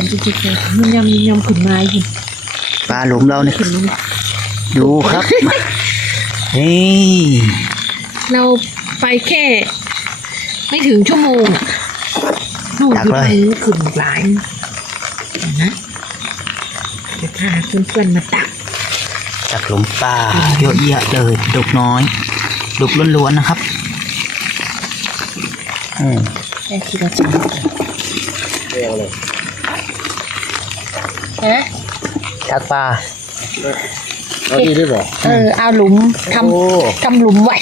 นจริงๆเลยมันยำยำขึ้นมาอยู่ปลาหลุมเราเนี่ยขึ้นมา ดูครับ นี่เราไปแค่ ไม่ถึงชั่วโมงอะนู่นคือทางนี้ขึ้นหลายเดี๋ยวนะจะพาเพื่อนๆมาตักจากหลุมปลาเยอะแยะเลยดุกน้อยดุกล้วนๆนะครับอืมแค่คิดว่าจะ ฮะตักปลาเอาดีได้บ่เออเอาหลุมทโอ้ำทำหลุมไว้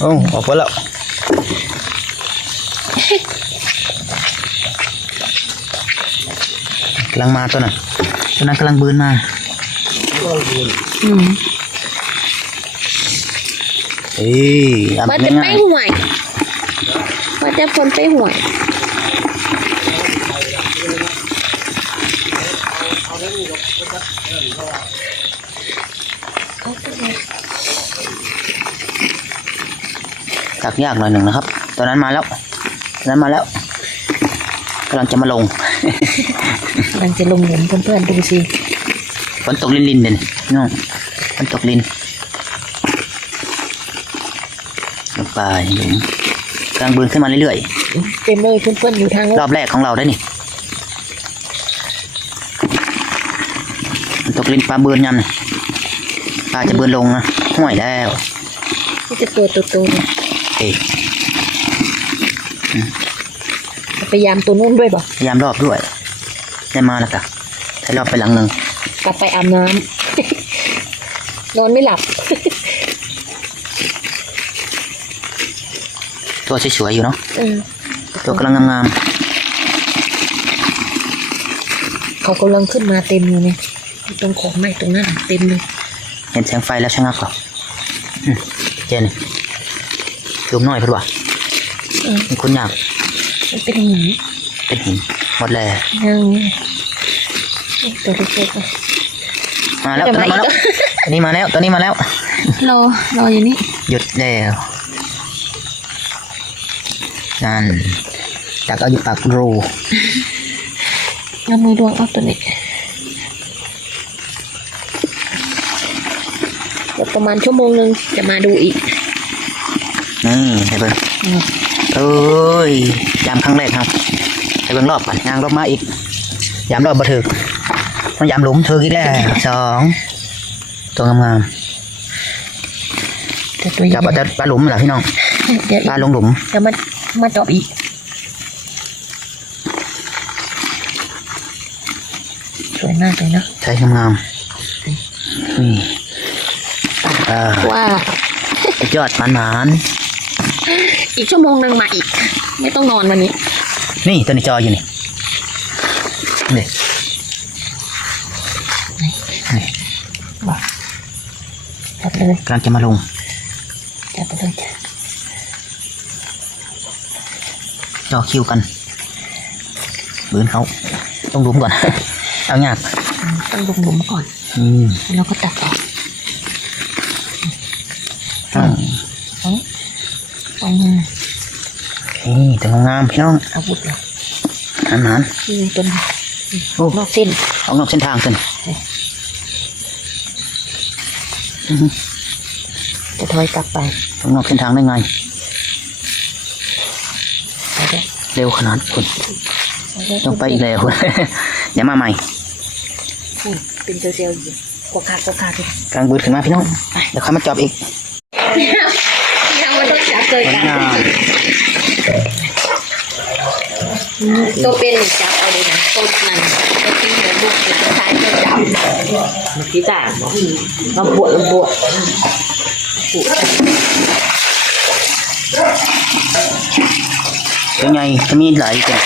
โอ้ออกไปแล้วกำลังมาตัวน่ะตัวนั้นกำลังบืนมาอืมเอ้ยทำว่าจะไปง่ายห่วยว่าจะคนไปห่วยๆ ตักยากหน่อยหนึ่งนะครับตัวนั้นมาแล้วตัวนั้นมาแล้วกำลังจะมาลงกำลังจะลงหลุมเพื่อนๆดูสิฝนตกลินลินๆเด่นน้องฝนตกลินลงไปหลุม กำลังบืนขึ้นมาเรื่อยเต็มเลยเพื่อนๆอยู่ทางๆรอบแรกของเราได้นี่ฝนตกลินปลาบืนยำนี่ปลาจะบืนลงนะห่วยแล้ว ที่จะตัวโตๆเนี่ยเอ้ยจะพยายามตัวนู้นด้วยบ่พยายามรอบด้วย ได้มาแล้วกะใช้รอบไปหลังหนึ่งกลับไปอาบน้ำ นอนไม่หลับ ตัวสวยๆอยู่เนาะเออตัวกำลังงามเขากำลังขึ้นมาเต็มเลยเนี่ยตรงของใหม่ตรงนั้นเต็มเลยๆเห็นแสงไฟแล้วชะงักเหรออืมเจนหลุมน้อยเพื่อว่าเออมีคนอยากมันเป็นอย่างนี้เป็นหินหมดแล้วยังตัวเล็กๆอะมาแล้วจะตัวมานี้มาอีแล้วกตัวนี้มาแล้วตัวนี้มาแล้วรอรออยู่นี่หยุดแล้ว นั่นตักเอาอยู่ปากรูเอามือดวงเอาตัวนี้เดี๋ยวประมาณชั่วโมงหนึ่งจะมาดูอีกนี่ให้เบิ่งอืมเอ้ยยามครั้งแรกครับให้เบิ่งรอบก่อนยางรอบมาอีกยามรอบบ่ถึกมันยามหลุมถึกอีกแล้วสองตัวงามแต่ตัวๆใหจัญ่บเอาแต่ปลาหลุมเหรอพี่น้องเดี๋ยวปลาลงหลุมเดี๋ยวมา มาจับอีกสวยมากเลยเนอะใช้งามๆนี่อ่าว่าสุดยอดมันหมานอีกชั่วโมงหนึ่งมาอีก ไม่ต้องนอนวันนี้ นี่ตัวนี้จออยู่นี่นี่นี่จับเลยกำลังจะมาลงจับไปเลยจ้ะ จอคิวกันบืนเขาต้องรุมก่อน เอายากอืมต้องลงหลุมก่อน อืมแล้วก็ตัดออกต้องตรงนี่ตัวงามๆพี่น้องอาวุธเราหันหันที่ต้นโอ้นอกเส้นออกนอกเส้นทางกันจะถอยกลับไปออกนอกเส้นทางได้ไง เอา เดี๋ยวเร็วขนาดคุณเอาเดี๋ยวต้องไปอีกแล้วคุณเดี๋ยวมาใหม่อืมเป็นเซลล์อยู่กว่าขาดกว่าขาดเลยกลางบืนขึ้นมาพี่น้องเดี๋ยวเขามาจับอีกยังไม่ต้องจับเลยสวยกันงามตัวเป็นหรือจับเอาเลยนะต้นนั้นตัวที่เหลือลูกหลานชายก็จับมันกี่ต่างบ่ลำบวดลำบวด เป็นไงจะมีหลายกัง